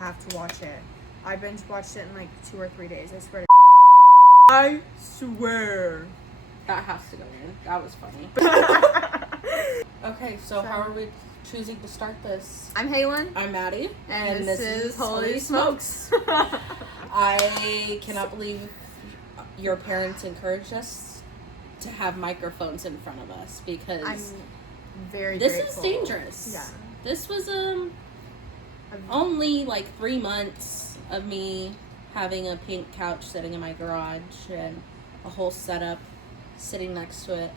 have to watch it. I binge watched it in like 2 or 3 days. I swear to I swear. That has to go in. That was funny. Okay, so how are we choosing to start this? I'm Halen. I'm Maddie. And this is Holy Smokes. I cannot believe your parents encouraged us to have microphones in front of us because I'm very this grateful. is dangerous. Yeah. This was only like 3 months of me having a pink couch sitting in my garage and a whole setup sitting next to it.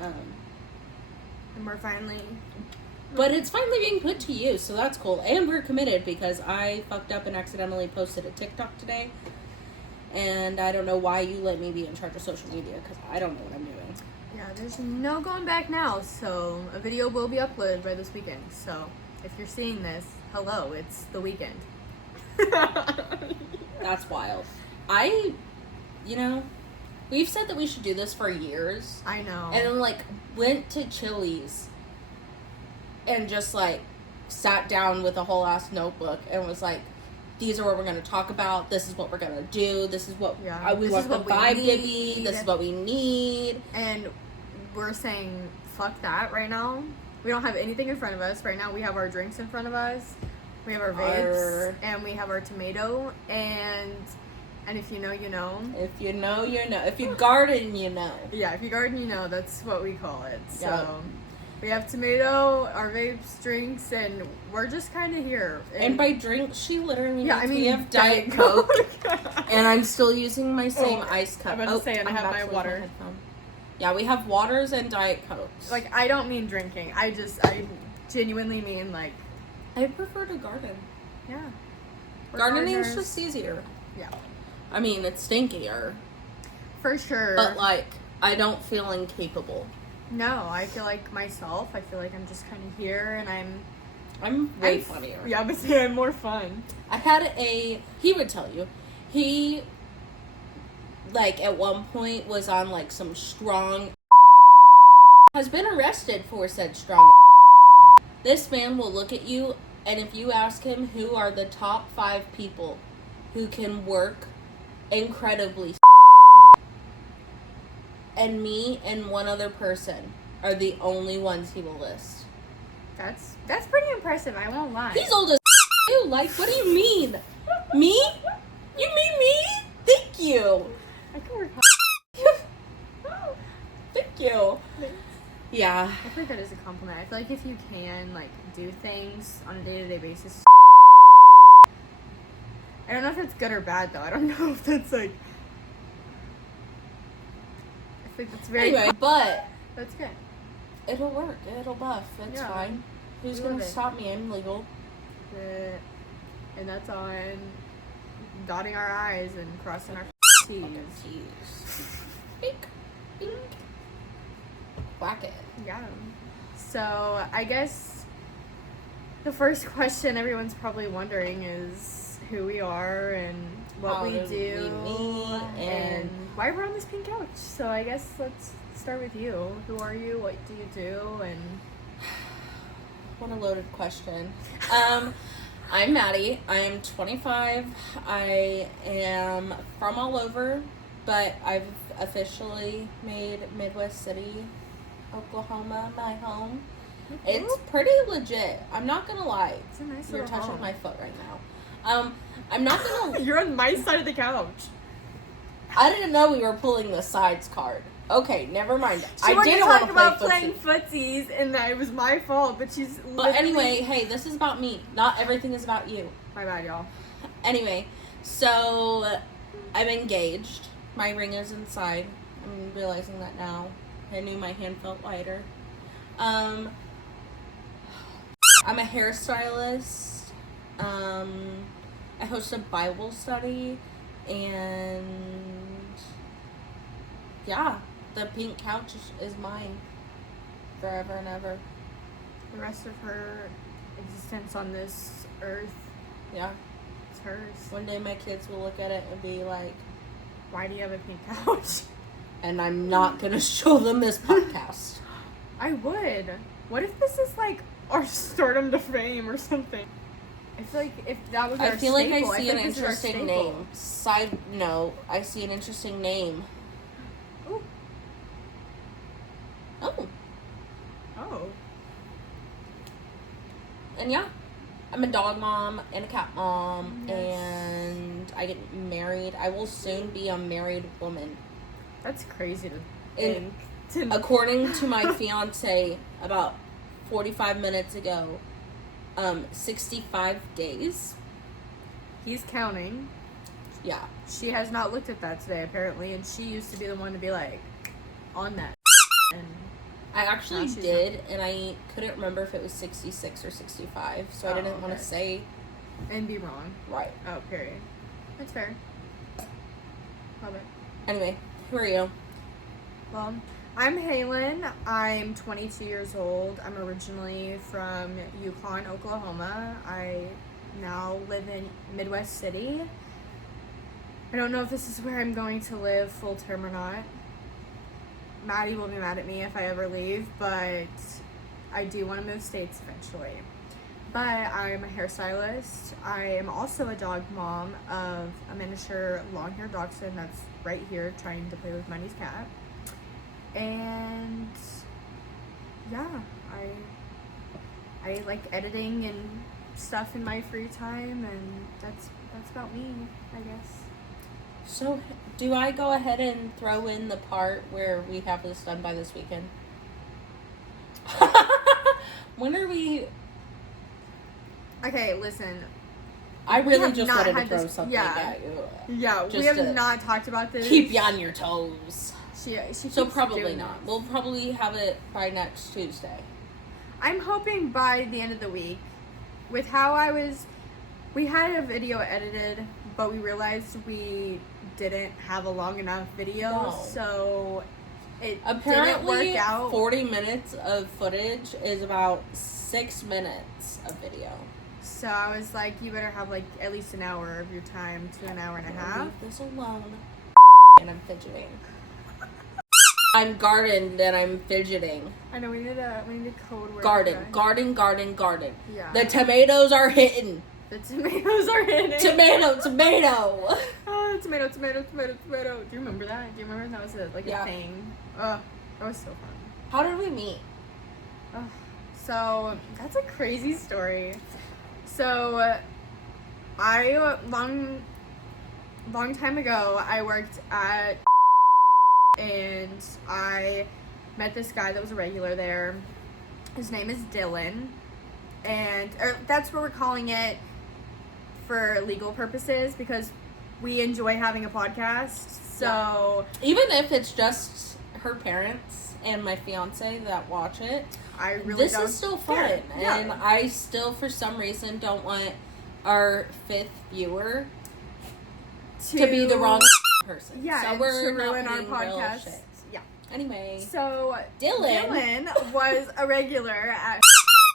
And we're finally... But it's finally being put to use, so that's cool. And we're committed because I fucked up and accidentally posted a TikTok today. And I don't know why you let me be in charge of social media because I don't know what I'm doing. Yeah, there's no going back now, so a video will be uploaded by this weekend. So if you're seeing this, hello, it's the weekend. That's wild. We've said that we should do this for years. I know. And then, went to Chili's and just, sat down with a whole ass notebook and was like, these are what we're going to talk about. This is what we're going to do. This is what we want the vibe to be. This is what we need. And we're saying, fuck that right now. We don't have anything in front of us. Right now we have our drinks in front of us. We have our vapes. And we have our tomato. And if you know, you know. If you know, you know. If you garden, you know. Yeah, if you garden, you know. That's what we call it. So yep. We have tomato, our vapes, drinks, and we're just kind of here. And by drinks, she literally means we have Diet Coke. And I'm still using my same ice cup. I'm about to say, and I have my water. Yeah, we have waters and Diet Cokes. I don't mean drinking. I genuinely mean, I prefer to garden. Yeah. Gardening's just easier. Yeah. I mean, it's stinkier. For sure. But, I don't feel incapable. No, I feel like myself. I feel like I'm just kind of here, and I'm way funnier. Yeah, but say I'm more fun. I had he would tell you, he, at one point was on, some strong has been arrested for said strong. This man will look at you, and if you ask him who are the top 5 people who can work incredibly, and me and one other person are the only ones he will list. That's pretty impressive, I won't lie. He's old as you. What do you mean? Me? You mean me? Thank you. I can work hard. Thank you. Yeah. I think that is a compliment. I feel like if you can, do things on a day-to-day basis. I don't know if it's good or bad, though. I don't know if that's, I think that's very anyway, but that's good. It'll work. It'll buff. It's fine. Who's going to stop me? I'm legal. And that's on dotting our I's and crossing our T's. Bink. Bink. Whack it. Yeah. So, I guess the first question everyone's probably wondering is who we are and what How we do do we meet and why we're on this pink couch. So I guess let's start with you. Who are you? What do you do? And what a loaded question. I'm Maddie. I am 25. I am from all over, but I've officially made Midwest City, Oklahoma, my home. It's pretty legit. I'm not gonna lie. It's a nice You're little touching home. my foot right now. I'm not gonna. You're on my side of the couch. I didn't know we were pulling the sides card. Okay, never mind. I didn't didn't want talk to play about playing footsies, and that it was my fault. But she's. But anyway, hey, this is about me. Not everything is about you. My bad, y'all. Anyway, so I'm engaged. My ring is inside. I'm realizing that now. I knew my hand felt lighter. I'm a hairstylist. I host a Bible study, and yeah, the pink couch is mine forever and ever. The rest of her existence on this earth, yeah, it's hers. One day my kids will look at it and be like, "Why do you have a pink couch?" And I'm not gonna show them this podcast. I would. What if this is our stardom to fame or something? I feel like if that was our I feel like staple, I see an this is our interesting staple. name. Side note, I see an interesting name. Ooh. Oh. Oh. And yeah, I'm a dog mom and a cat mom, Yes. and I get married. I will soon be a married woman. That's crazy to And think. according to my fiance, about 45 minutes ago, 65 days. He's counting. Yeah. She has not looked at that today, apparently, and she used to be the one to be like, on that. And I actually she's did, and I couldn't remember if it was 66 or 65, so I didn't want to say. And be wrong. Right. Oh, period. That's fair. Love it. Anyway, who are you? Well, I'm Halen. I'm 22 years old. I'm originally from Yukon, Oklahoma. I now live in Midwest City. I don't know if this is where I'm going to live full term or not. Maddie will be mad at me if I ever leave, but I do want to move states eventually. But I'm a hairstylist. I am also a dog mom of a miniature long-haired dachshund that's right here trying to play with Money's cat. And yeah, I like editing and stuff in my free time, and that's about me, I guess. So, do I go ahead and throw in the part where we have this done by this weekend? When are we... Okay, listen. I We really have just not wanted to had throw this- something yeah. at you. Yeah, we Just have to not talked about this. Keep you on your toes. She So keeps probably doing not. this. We'll probably have it by next Tuesday. I'm hoping by the end of the week, with how we had a video edited, but we realized we didn't have a long enough video, No. so it Apparently, didn't work out. 40 minutes of footage is about 6 minutes of video. So I was like, you better have like at least an hour of your time to an hour and a half. Leave this alone. And I'm fidgeting. I'm gardened and I'm fidgeting. I know we need a code word. Garden. Yeah. The tomatoes are hitting. The tomatoes are hitting. Tomato. Oh, tomato. Do you remember that? Do you remember that was a Yeah. thing? That was so fun. How did we meet? So that's a crazy story. So I long time ago I worked at and I met this guy that was a regular there. His name is Dylan, and that's what we're calling it for legal purposes because we enjoy having a podcast. So Even if it's just her parents and my fiance that watch it, I really this don't is still fun. care. Yeah. And I still, for some reason, don't want our 5th viewer to be the wrong person. Yeah, so and we're to not ruin our being real podcast. shit. Yeah. Anyway, So Dylan was a regular at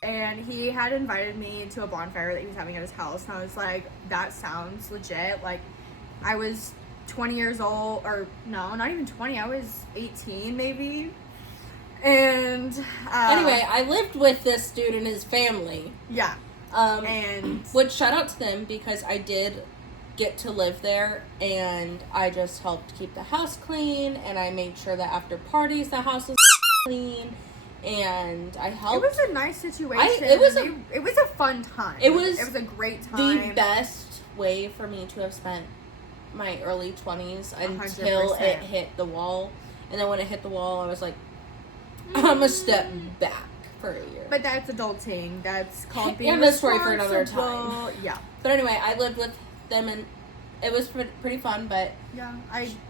and he had invited me to a bonfire that he was having at his house, and I was like, that sounds legit. Like, I was 20 years old, or no, not even 20, I was 18 maybe. And anyway, I lived with this dude and his family. yeah. And Which, shout out to them, because I did get to live there, and I just helped keep the house clean, and I made sure that after parties the house was clean, and I helped. it was a nice situation. it was a fun time. It was a great time. the best way for me to have spent my early 20s until 100%. it hit the wall. And then when it hit the wall, I was like, I'm a step back for a year. But that's adulting. That's called being And the story for another responsible. time. Yeah. But anyway, I lived with them, and it was pretty fun, but... Yeah.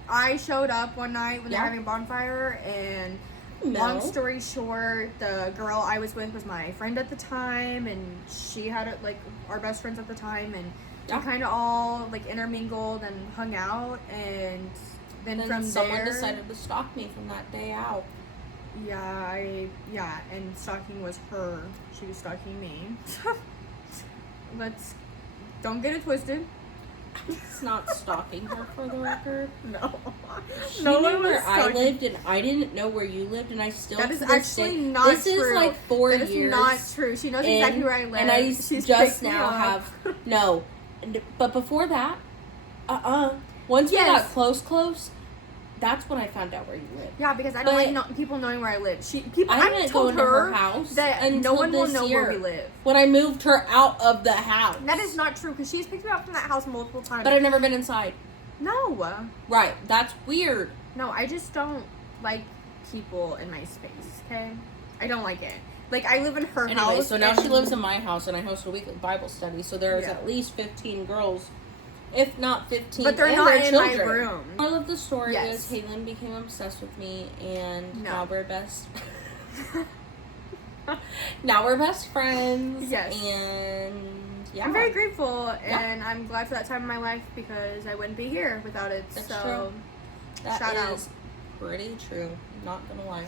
I showed up one night when they Yeah. were having a bonfire, and No. long story short, the girl I was with was my friend at the time, and she had our best friends at the time, and Yeah. we kind of all intermingled and hung out, and then Then from someone there, decided to stalk me from that day out. and stalking was her. She was stalking me. Don't get it twisted. It's not stalking her, for the record. No. She No knew one where was I stalking. lived, and I didn't know where you lived, and I still. That is to this actually day, not this true. This is like 4 That years. That is not true. She knows exactly where I live. And I She's just picked me now up. have no. But before that, once we Yes. got close, that's when I found out where you lived. Yeah, because I don't like people knowing where I live. I didn't go into her house that no one will know year, where we live. when I moved her out of the house. That is not true, because she's picked me up from that house multiple times. But I've never been inside. No. Right, that's weird. No, I just don't like people in my space, okay? I don't like it. Like, I live in her house. Anyway, so now she lives in my house, and I host a weekly Bible study, so there's Yeah. at least 15 girls, if not 15, But they're and not their in children. my room. All of the story Yes. is Caitlin became obsessed with me, and No. now we're best. Now we're best friends. Yes. And yeah, I'm very grateful, and I'm glad for that time in my life, because I wouldn't be here without it. That's so, true. That shout out. is pretty true. Not gonna lie.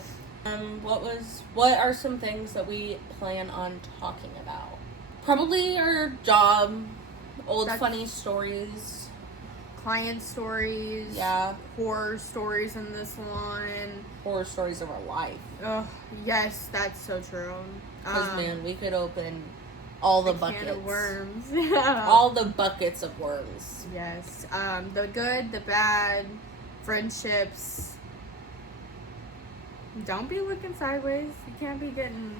What are some things that we plan on talking about? Probably our job, old funny stories, client stories, yeah, horror stories in this one. horror stories of our life. Oh, yes, that's so true. Because man, we could open all the buckets, can of worms. all the buckets of worms. Yes, the good, the bad, friendships. Don't be looking sideways. You can't be getting.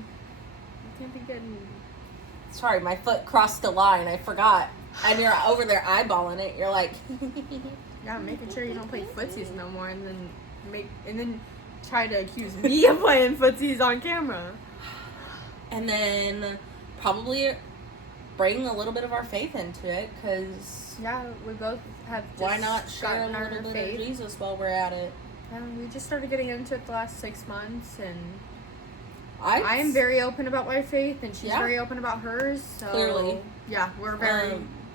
Sorry, my foot crossed the line. I forgot. And you're over there eyeballing it. You're like, Yeah, making sure you don't play footsies no more, and then try to accuse me of playing footsies on camera. and then probably bring a little bit of our faith into it, because Yeah, we both have. Just why not share gotten a our little bit faith. of Jesus while we're at it? We just started getting into it the last 6 months, and I am very open about my faith, and she's Yeah. very open about hers. So Clearly. yeah, we're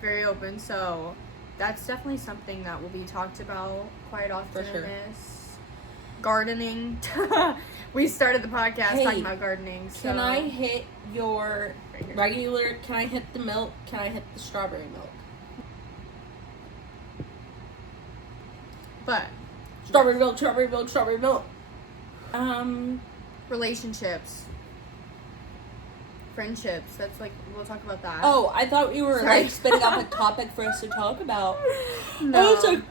very open. So that's definitely something that will be talked about quite often. For sure. In this gardening. We started the podcast talking about gardening. So Can I hit your Right here. regular? Can I hit the milk? Can I hit the strawberry milk? But Strawberry milk, strawberry milk, strawberry milk. relationships, friendships. That's like we'll talk about that. Oh, I thought you were Sorry. like spitting up a topic for us to talk about. No. I was like,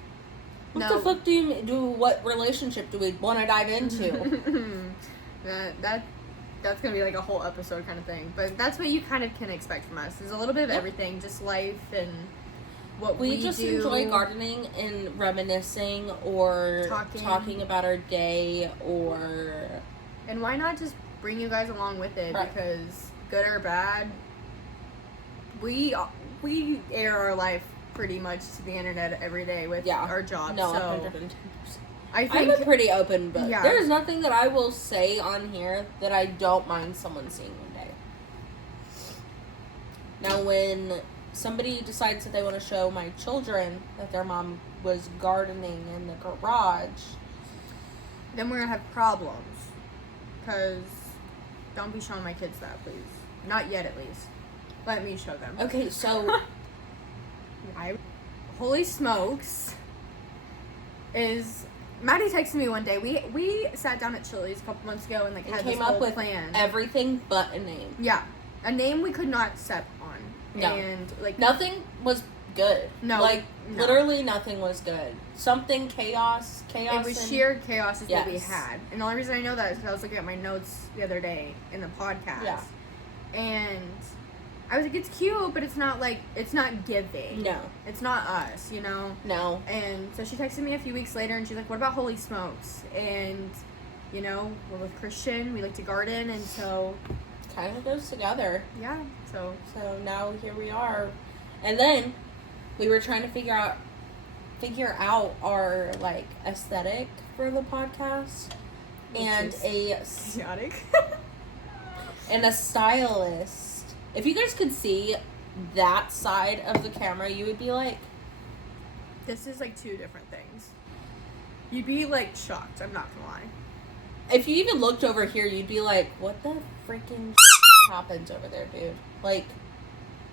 what No. the fuck do what relationship do we want to dive into? That's gonna be like a whole episode kind of thing, but that's what you kind of can expect from us. There's a little bit of Yep. everything, just life and what we we just do. enjoy gardening and reminiscing or talking about our day, or And why not just bring you guys along with it? Right. Because good or bad, we air our life pretty much to the internet every day with our job. No, so 110%. I I'm think a pretty open book. Yeah. There's nothing that I will say on here that I don't mind someone seeing one day. Now, when somebody decides that they want to show my children that their mom was gardening in the garage, then we're gonna have problems. Because don't be showing my kids that, please. Not yet, at least. Let me show them. okay, so Holy smokes is Maddie texted me one day. We sat down at Chili's a couple months ago and like it had came this up whole with plan. everything but a name. Yeah, a name we could not set on. No. And like Nothing was good. No, like no. literally nothing was good. Something chaos. It was sheer chaos is what we Yes. had. And the only reason I know that is because I was looking at my notes the other day in the podcast. Yeah. And I was like, it's cute, but it's not giving. No. It's not us, you know? No. And so she texted me a few weeks later and she's like, what about Holy Smokes? And, you know, we're with Christian, we like to garden, and so Kind of goes together. yeah, so now here we are. And then we were trying to figure out our like aesthetic for the podcast, and chaotic. a stylist. If you guys could see that side of the camera, you would be like, This is like two different things. You'd be like shocked, I'm not gonna lie. if you even looked over here, you'd be like, what the freaking happens over there, dude? Like,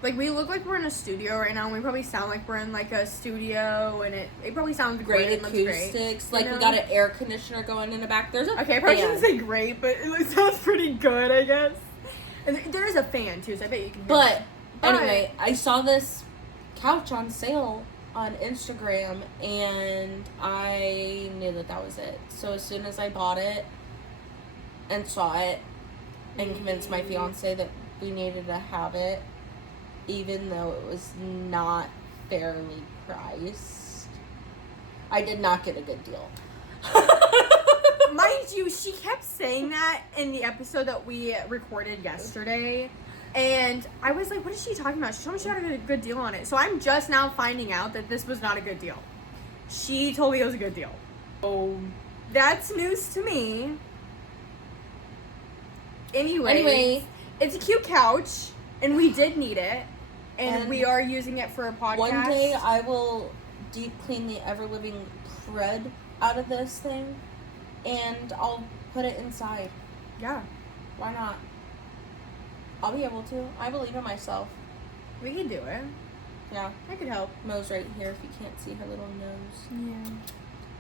Like, we look like we're in a studio right now, and we probably sound like we're in, like, a studio, and it probably sounds great. Great acoustics. Great, like, we got an air conditioner going in the back. There's a Okay, I probably shouldn't say great, but it sounds pretty good, I guess. And there is a fan, too, so I bet you can hear it. Anyway, I saw this couch on sale on Instagram, and I knew that was it. So as soon as I bought it and saw it and convinced my fiance that we needed to have it, even though it was not fairly priced, I did not get a good deal. Mind you, she kept saying that in the episode that we recorded yesterday. And I was like, what is she talking about? She told me she got a good deal on it. So I'm just now finding out that this was not a good deal. She told me it was a good deal. So that's news to me. Anyway, it's a cute couch, and we did need it. And we are using it for a podcast. One day I will deep clean the ever-living crud out of this thing, and I'll put it inside. Yeah. Why not? I'll be able to. I believe in myself. We can do it. Yeah. I could help. Mo's right here if you can't see her little nose. Yeah.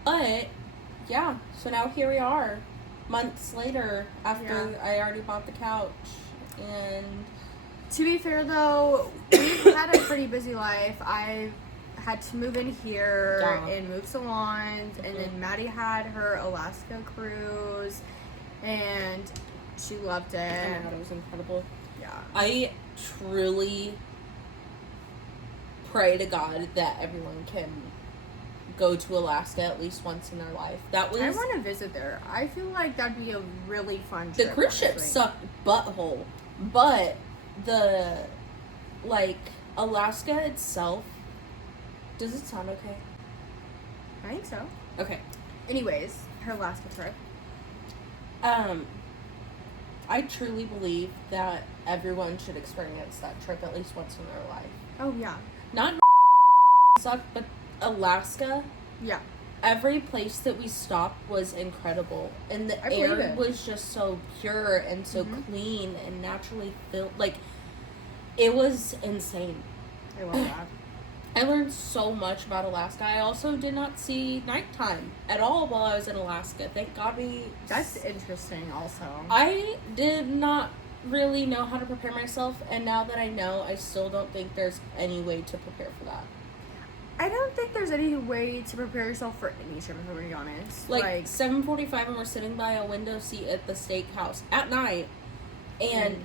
But, yeah. So now here we are. Months later, after I already bought the couch. And to be fair, though, we've had a pretty busy life. I've had to move in here and move salons. And then Maddie had her Alaska cruise. And she loved it. oh my god, it was incredible. Yeah. I truly pray to God that everyone can go to Alaska at least once in their life. I want to visit there. I feel like that'd be a really fun trip. The cruise ship sucked butthole, but Alaska itself, does it sound okay? I think so. Okay. Anyways, her Alaska trip. I truly believe that everyone should experience that trip at least once in their life. Oh, yeah. Not sucked, but Alaska. Yeah. Every place that we stopped was incredible. And the air was just so pure and so clean and naturally filled. Like, it was insane. I love that. I learned so much about Alaska. I also did not see nighttime at all while I was in Alaska. Thank God That's interesting also. I did not really know how to prepare myself, and now that I know, I still don't think there's any way to prepare for that. I don't think there's any way to prepare yourself for any trip, if I'm being honest. Like 7:45 and we're sitting by a window seat at the steakhouse at night, and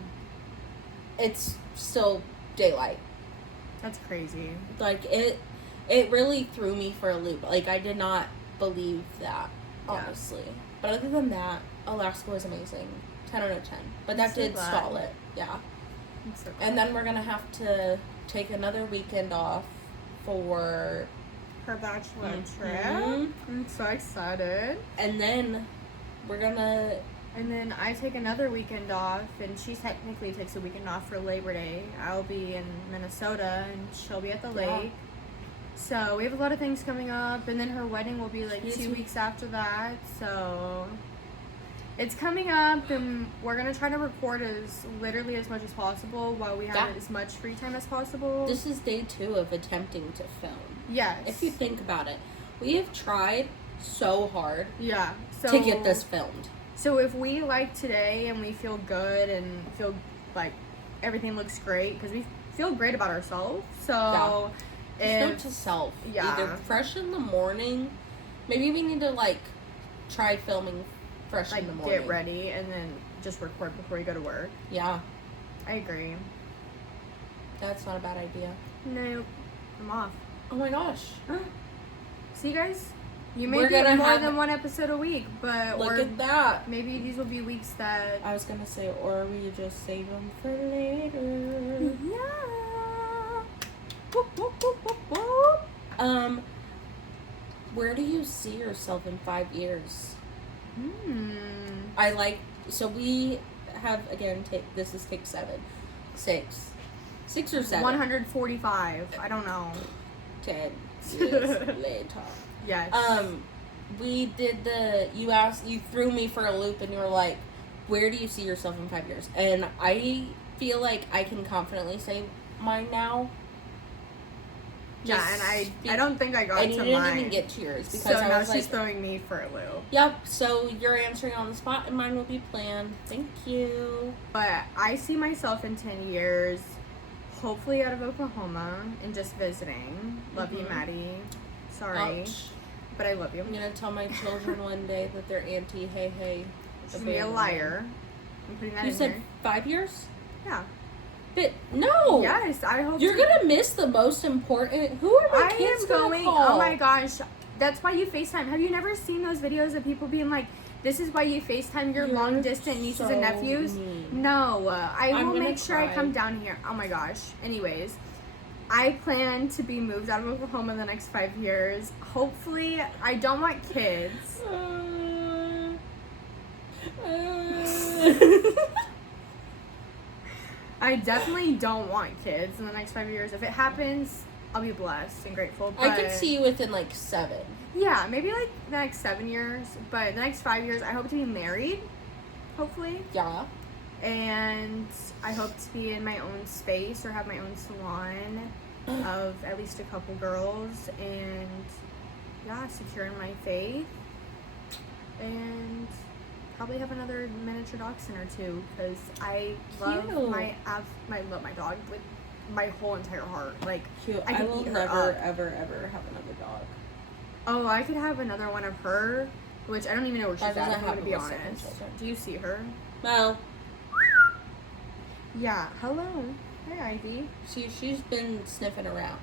it's still daylight. That's crazy. Like, it really threw me for a loop. Like, I did not believe that, honestly. Yeah. But other than that, Alaska was amazing. 10 out of 10. But that did stall it. Yeah. So and then we're going to have to take another weekend off for her bachelor trip. I'm so excited. And then we're going to... And then I take another weekend off, and she technically takes a weekend off for Labor Day. I'll be in Minnesota, and she'll be at the lake. So we have a lot of things coming up, and then her wedding will be like 2 weeks after that. So it's coming up, and we're going to try to record literally as much as possible while we have as much free time as possible. This is day 2 of attempting to film. Yes. If you think about it. We have tried so hard to get this filmed. So if we like today and we feel good and feel like everything looks great, because we feel great about ourselves. So note to self. Either fresh in the morning. Maybe we need to try filming fresh in the morning. Get ready and then just record before you go to work. Yeah. I agree. That's not a bad idea. Nope. I'm off. Oh my gosh. See, guys? You may get more than one episode a week, but look at that. Maybe these will be weeks that... I was going to say, or we just save them for later. Yeah. Whoop, whoop, whoop, whoop, whoop. Where do you see yourself in 5 years? So we have, again, this is take 7. 6 or 7. 145. I don't know. 10 years later. Yes. We did you threw me for a loop and you were like, where do you see yourself in 5 years? And I feel like I can confidently say mine now. Yeah, and I don't think I got to mine. And you didn't even get to yours because so I now was she's like, throwing me for a loop. Yep, so you're answering on the spot and mine will be planned. Thank you. But I see myself in 10 years, hopefully out of Oklahoma and just visiting. Love you, Maddie. Sorry. Ouch. But I love you. I'm going to tell my children one day that they're anti-hey. She's me a liar. I'm putting that You in said here. 5 years? Yeah. But no. Yes, I hope You're going to miss the most important. Who are my kids going to call? Oh my gosh. That's why you FaceTime. Have you never seen those videos of people being like, this is why you FaceTime your long distance nieces and nephews? Mean. No. I will make sure cry. I come down here. Oh my gosh. Anyways. I plan to be moved out of Oklahoma in the next 5 years. Hopefully, I don't want kids. I definitely don't want kids in the next 5 years. If it happens, I'll be blessed and grateful. But I could see you within like 7. Yeah, maybe like the next 7 years. But the next 5 years, I hope to be married. Hopefully. Yeah. And I hope to be in my own space or have my own salon of at least a couple girls and yeah, secure in my faith and probably have another miniature dachshund or two because I love I love my dog with my whole entire heart. Like Cute. I will eat her never up. ever have another dog. Oh, I could have another one of her, which I don't even know where she's at. I'm gonna be honest. Do you see her? No. Yeah. Hello. Hi, Ivy. See, she's been sniffing around.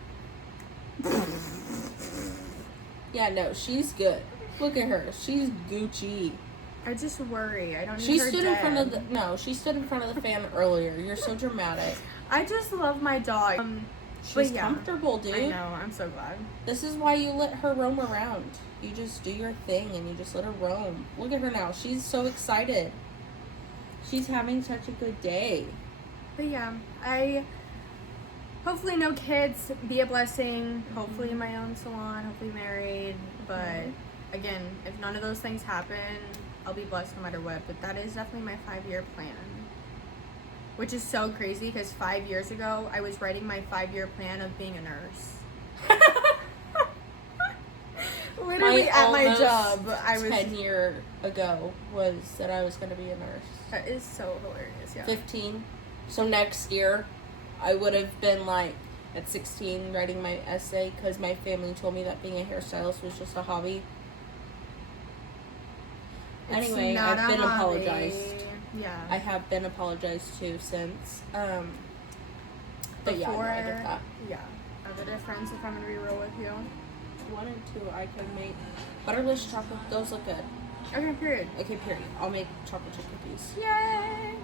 Yeah, no, she's good. Look at her. She's Gucci. I just worry. I don't need She her stood dead. in front of the she stood in front of the fan earlier. You're so dramatic. I just love my dog. She's comfortable, dude. I know. I'm so glad. This is why you let her roam around. You just do your thing and you just let her roam. Look at her now. She's so excited. She's having such a good day. But yeah, I hopefully no kids, be a blessing. Hopefully my own salon. Hopefully married. But again, if none of those things happen, I'll be blessed no matter what. But that is definitely my 5-year plan. Which is so crazy because 5 years ago, I was writing my 5-year plan of being a nurse. Literally at my job, I was 10 years ago was that I was going to be a nurse. That is so hilarious. Yeah. 15. So next year, I would have been like at 16 writing my essay because my family told me that being a hairstylist was just a hobby. Anyway, I've been apologized. Yeah. I have been apologized to since. But yeah, no, I get that. Yeah. Are the difference if I'm gonna be real with you? 1 and 2, I can make butterless chocolate. Those look good. Okay, period. Okay, period. I'll make chocolate chip cookies. Yay!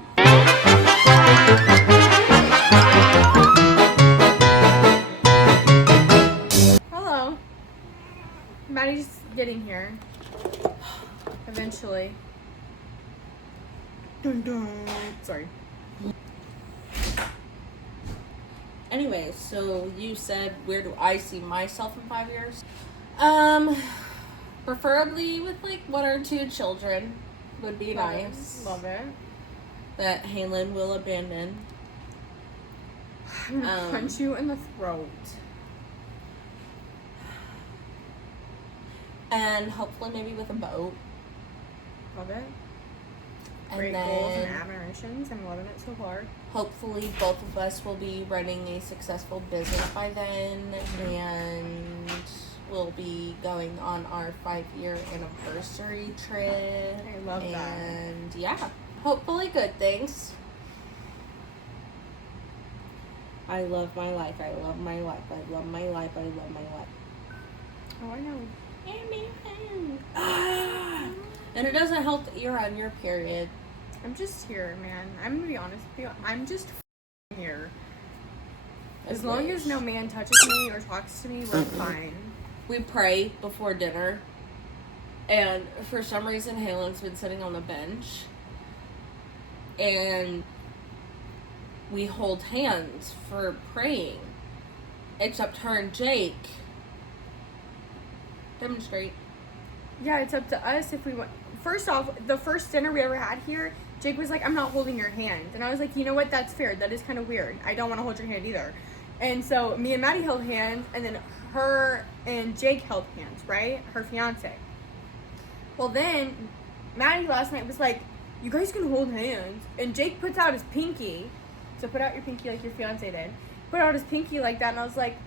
Hello. Maddie's getting here. Eventually. Dun dun. Sorry. Anyway, so you said, where do I see myself in 5 years? Preferably with like 1 or 2 children would be nice. Love it. That Halen will abandon. I'm gonna punch you in the throat. And hopefully maybe with a boat. Love it. And Great then goals and admirations. I'm loving it so far. hopefully both of us will be running a successful business by then, and we'll be going on our 5-year anniversary trip. I love that. And yeah, hopefully good things. I love my life. I love my life. I love my life. I love my life. Oh, I know. And it doesn't help that you're on your period. I'm just here, man. I'm gonna be honest with you. I'm just here. As long as no man touches me or talks to me, we're fine. We pray before dinner, and for some reason, Halen's been sitting on the bench, and we hold hands for praying, except her and Jake demonstrate. Yeah, it's up to us if we want. First off, the first dinner we ever had here, Jake was like, I'm not holding your hand. And I was like, you know what? That's fair. That is kind of weird. I don't want to hold your hand either. And so me and Maddie held hands, and then her and Jake held hands, right? Her fiance. Well, then Maddie last night was like, you guys can hold hands. And Jake puts out his pinky. So put out your pinky like your fiance did. Put out his pinky like that, and I was like,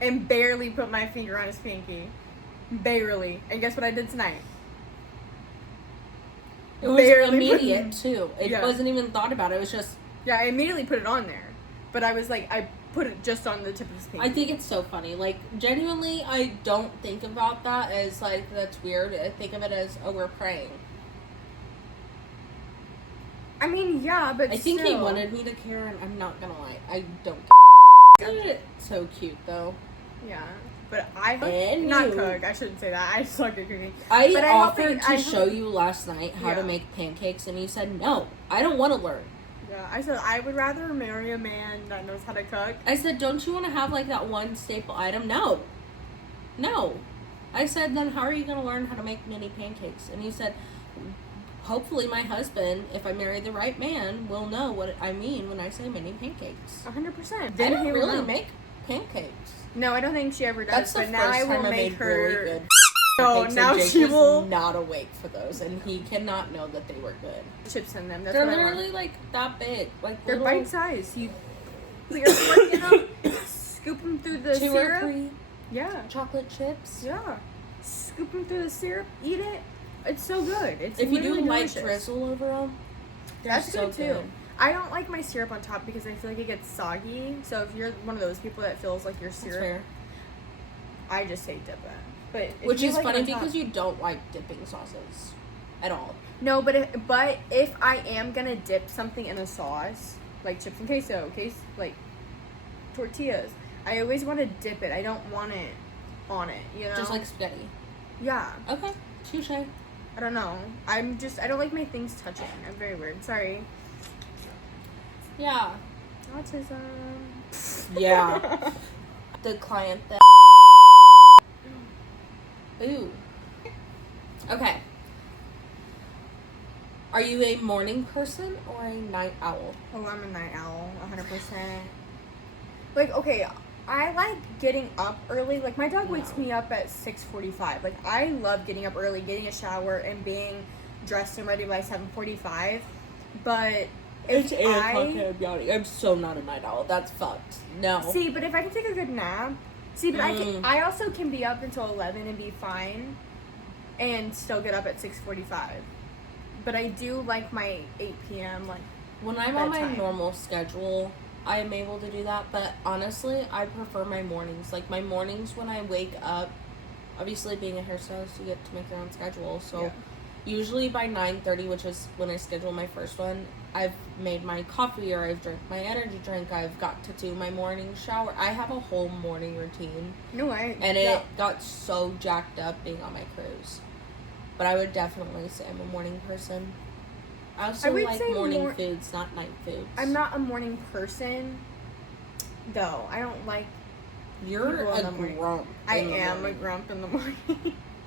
and barely put my finger on his pinky. Barely. And guess what I did tonight? It was immediate, too. It wasn't even thought about. It was just... Yeah, I immediately put it on there. But I was like, I put it just on the tip of his pinky. I think it's so funny. Like, genuinely, I don't think about that as, like, that's weird. I think of it as, oh, we're praying. I mean, yeah, but I think he wanted me to care, and I'm not gonna lie. I don't care. So cute, though. Yeah. But I not cook. I shouldn't say that. I suck at cooking. I offered to show you last night how to make pancakes, and you said, no, I don't want to learn. Yeah, I said, I would rather marry a man that knows how to cook. I said, don't you want to have, like, that one staple item? No. No. I said, then how are you going to learn how to make mini pancakes? And he said, hopefully my husband, if I marry the right man, will know what I mean when I say mini pancakes. 100%. I don't really make pancakes. No, I don't think she ever does. That's the but now first I will time make her. Really good no, now Jake she will. Not awake for those, and he cannot know that they were good. Chips in them. That's They're what literally like that big, like they're little... bite size. You put your fork in them, scoop them through the 2 syrup. or 3 Yeah. chocolate chips. Yeah. Scoop them through the syrup. Eat it. It's so good. It's if you do delicious. like drizzle over them, that's so good too. I don't like my syrup on top because I feel like it gets soggy. So if you're one of those people that feels like your syrup, I just say dip it. But which is funny because you don't like dipping sauces at all. No, but if I am gonna dip something in a sauce, like chips and queso, like tortillas, I always want to dip it. I don't want it on it, you know? Just like spaghetti. Yeah. Okay. Touche. I don't know. I don't like my things touching. I'm very weird. Sorry. Yeah. Autism. Yeah. The client that... Ooh. Okay. Are you a morning person or a night owl? Oh, I'm a night owl, 100%. Like, okay, I like getting up early. Like, my dog wakes me up at 6:45. Like, I love getting up early, getting a shower, and being dressed and ready by 7:45. But it's 8 o'clock and I'm yawning. I'm so not a night owl. That's fucked. No. See, but if I can take a good nap... See, but I also can be up until 11 and be fine and still get up at 6:45. But I do like my 8 p.m. like when I'm on my normal schedule, I am able to do that. But honestly, I prefer my mornings. Like my mornings when I wake up, obviously being a hairstylist, you get to make your own schedule. So usually by 9:30, which is when I schedule my first one, I've made my coffee or I've drank my energy drink. I've got to do my morning shower. I have a whole morning routine. No way. And it got so jacked up being on my cruise. But I would definitely say I'm a morning person. I also like morning foods, not night foods. I'm not a morning person, though. I don't like... You're a grump. I am a grump in the morning.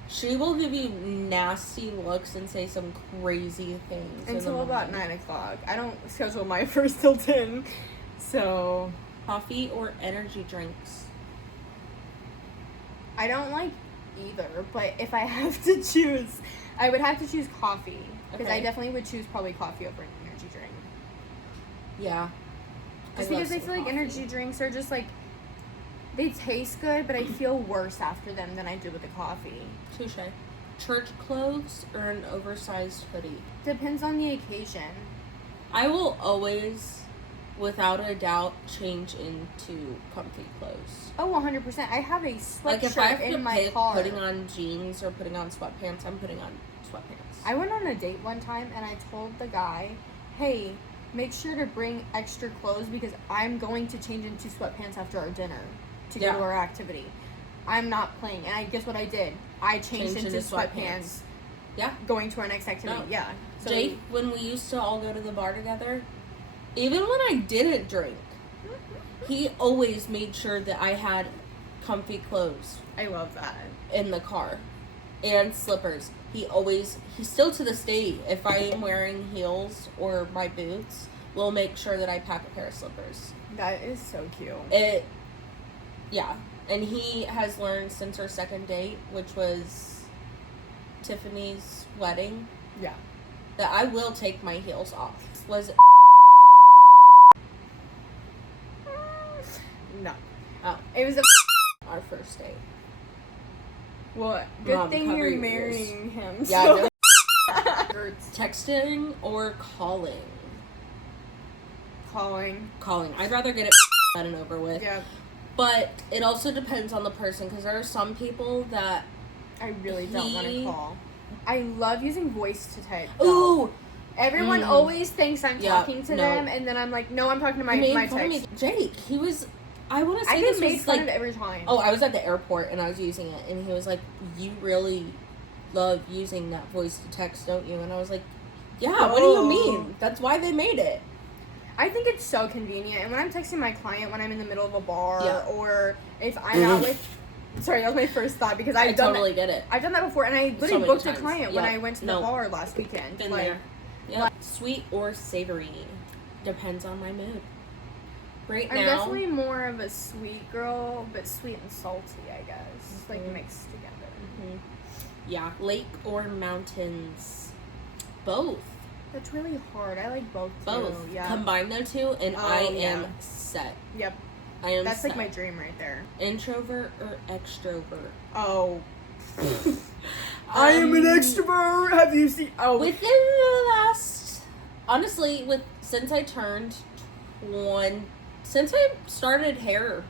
She will give you nasty looks and say some crazy things. Until about 9 o'clock. I don't schedule my first till 10. So... Coffee or energy drinks? I don't like either, but if I have to choose, I would have to choose coffee. Because I definitely would choose probably coffee over an energy drink. Yeah. Just because I feel like energy drinks are just like... They taste good, but I feel worse after them than I do with the coffee. Touche. Church clothes or an oversized hoodie? Depends on the occasion. I will always, without a doubt, change into comfy clothes. Oh, 100%. I have a sweatshirt like if I have in to my pick car. putting on jeans or putting on sweatpants, I'm putting on sweatpants. I went on a date one time and I told the guy, hey, make sure to bring extra clothes because I'm going to change into sweatpants after our dinner to go to our activity. I'm not playing. And I guess what I did? I changed into sweatpants. Yeah. Going to our next activity. No. Yeah. So Jake, when we used to all go to the bar together, even when I didn't drink, he always made sure that I had comfy clothes. I love that. In the car. And slippers. he still to this day, if I am wearing heels or my boots, will make sure that I pack a pair of slippers. That is so cute. Yeah. And he has learned since our second date, which was Tiffany's wedding. Yeah. That I will take my heels off. Was it? No. Oh. It was Our first date. Well, good Mom, thing cover you're your marrying him. Yeah, So. Texting or calling? Calling. I'd rather get it done and over with. Yeah. But it also depends on the person, because there are some people that I really don't want to call. I love using voice to type. Though. Ooh! Everyone always thinks I'm talking to them, and then I'm like, no, I'm talking to my text. Jake, he was... I want to say I this get made was fun like... of every time. Oh, I was at the airport, and I was using it, and he was like, you really love using that voice to text, don't you? And I was like, yeah, what do you mean? That's why they made it. I think it's so convenient. And when I'm texting my client when I'm in the middle of a bar, or if I'm out with... Sorry, that was my first thought, because I totally get it. I've done that before, and I literally booked a client when I went to the bar last weekend. Been there. Yeah. Sweet or savory. Depends on my mood. Right now... I'm definitely more of a sweet girl, but sweet and salty, I guess. Like, mixed together. Mm-hmm. Yeah. Lake or mountains? Both. That's really hard. I like both, too. Both. Yeah. Combine the two, and I am set. Yep. I am That's set. like my dream right there. Introvert or extrovert? Oh. I am an extrovert. Have you seen? Oh. Within the last, honestly, since I started hair.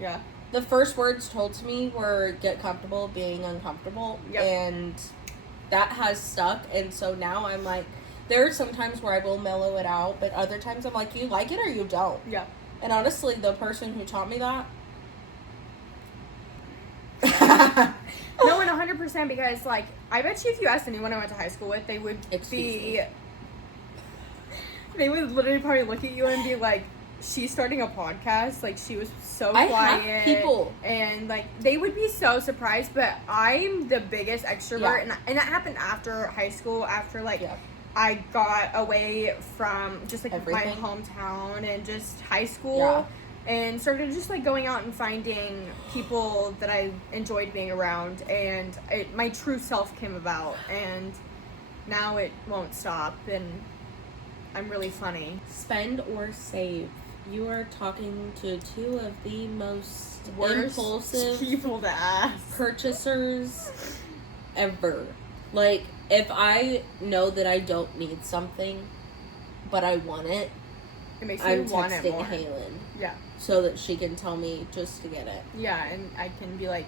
Yeah. The first words told to me were get comfortable being uncomfortable. Yep. And that has stuck. And so now I'm like, there are some times where I will mellow it out, but other times I'm like, you like it or you don't. Yeah. And honestly, the person who taught me that. No, and 100%, because, like, I bet you if you asked anyone I went to high school with, they would they would literally probably look at you and be like, she's starting a podcast. Like, she was so quiet. Have people. And, like, they would be so surprised, but I'm the biggest extrovert. Yeah. And that happened after high school, after, like, I got away from just, like, everything. my hometown and just high school. Yeah. And started just, like, going out and finding people that I enjoyed being around. And my true self came about. And now it won't stop. And I'm really funny. Spend or save? You are talking to two of the most Worst impulsive people to ask. Purchasers ever. Like, if I know that I don't need something, but I want it, It makes I'm me want it texting more. Halen. Yeah. So that she can tell me just to get it. Yeah, and I can be like,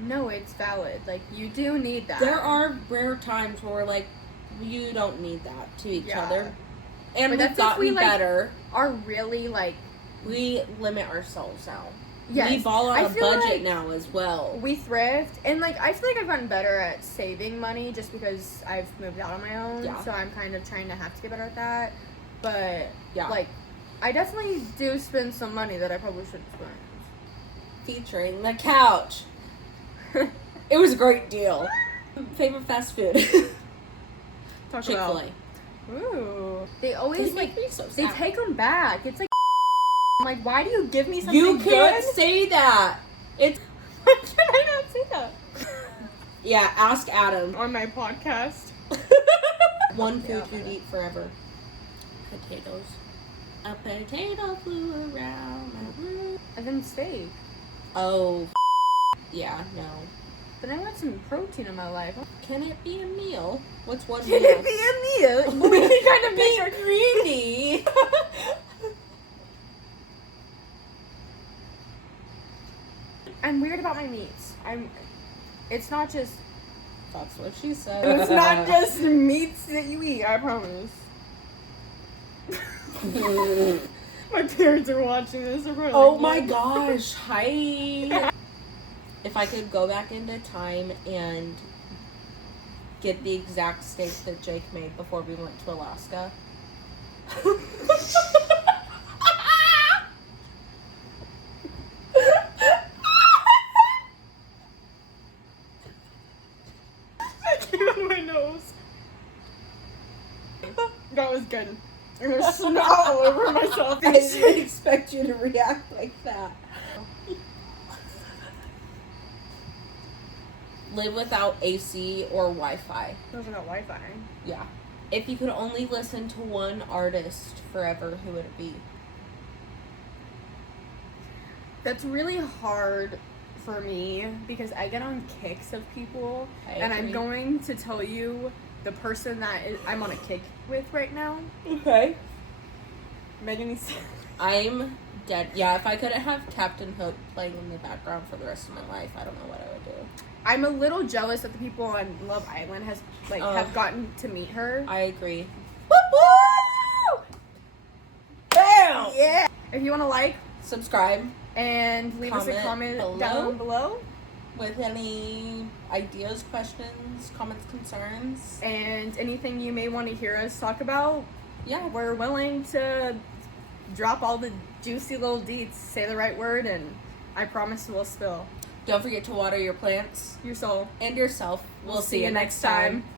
no, it's valid. Like, you do need that. There are rare times where we're like, you don't need that to each other. And but we've gotten better. Are really, like... We limit ourselves now. Yes. We ball on a budget like now as well. We thrift. And, like, I feel like I've gotten better at saving money just because I've moved out on my own. Yeah. So I'm kind of trying to have to get better at that. But, yeah, like, I definitely do spend some money that I probably shouldn't spend. Featuring the couch. It was a great deal. Favorite fast food? Chick-fil-A. Ooh. They always, make me so they sad. take them back. It's like, I'm like, why do you give me something You can't good? say that. It's... Why can I not say that? Yeah, ask Adam. On my podcast. One food you'd eat forever. Potatoes. A potato flew around my room. And then steak. Oh, yeah, no. Then I want some protein in my life. Can it be a meal? What's one Can meal? it be a meal? We can kind of make her greedy. I'm weird about my meats. It's not just... That's what she said. It's not just meats that you eat, I promise. My parents are watching this. They're probably Oh like, my "What?" gosh, hi. If I could go back into time and get the exact steak that Jake made before we went to Alaska. I came out of my nose. That was good. I'm gonna snot all over myself. I didn't expect you to react like that. Live without AC or Wi-Fi. Live without Wi-Fi. Yeah. If you could only listen to one artist forever, who would it be? That's really hard for me because I get on kicks of people, and I'm agree. going to tell you the person that I'm on a kick with right now. Okay. Megan Thee Stallion. I'm dead. Yeah, if I couldn't have Captain Hook playing in the background for the rest of my life, I don't know what I would do. I'm a little jealous that the people on Love Island have gotten to meet her. I agree. Woo! Bam! Yeah. If you want to Subscribe and leave us a comment down below. with any ideas, questions, comments, concerns. And anything you may want to hear us talk about. Yeah. We're willing to drop all the juicy little deets, say the right word, and I promise we'll spill. Don't forget to water your plants. Your soul. And yourself. We'll see you next time.